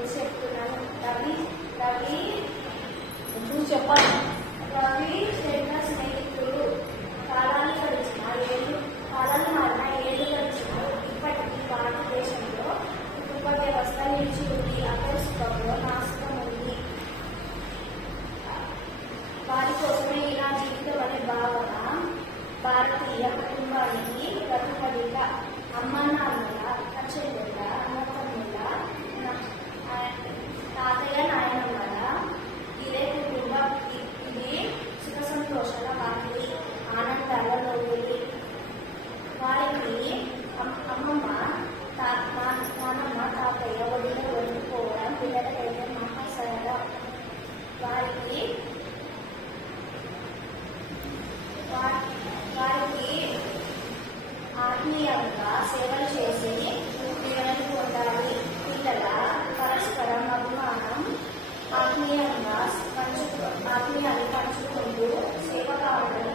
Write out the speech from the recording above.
తెలిసి చెప్తున్నాను. రవి రవి నువ్వు చెప్పాలి. రవి చెడ్డ స్నేహితుడు. కాలాలు మారిన ఏళ్ళు గడిచిన ఇప్పటికీ భారతదేశంలో కుటుంబ వ్యవస్థ నిలిచి ఉంది. అపరిశుభ్రంలో నాశనం ఉంది. వారి కోసమే ఇలా జీవితం అనే భావన భారతీయ కుటుంబానికి ప్రతిఫలిత. అమ్మ నాన్నల, అక్క చెల్లెళ్ళ, అన్న తమ్ముళ్ళ, తాతయ్య నాయనమ్మల ఇదే కుటుంబం. ఇది సుఖ సంతోషాల వారి ఆనందాల లోపలి. వారికి అమ్మమ్మ, నానమ్మ, తాతయ్య వదిలి వెళ్ళిపోవడం పిల్లలకైతే మహా సరదా. వారికి ఆత్మీయంగా సేవలు చేసి పిల్లలను పొందాలి. పిల్లల పరస్పరం అభిమానం ఆత్మీయాన్ని పంచుకుంటూ సేవ కావడం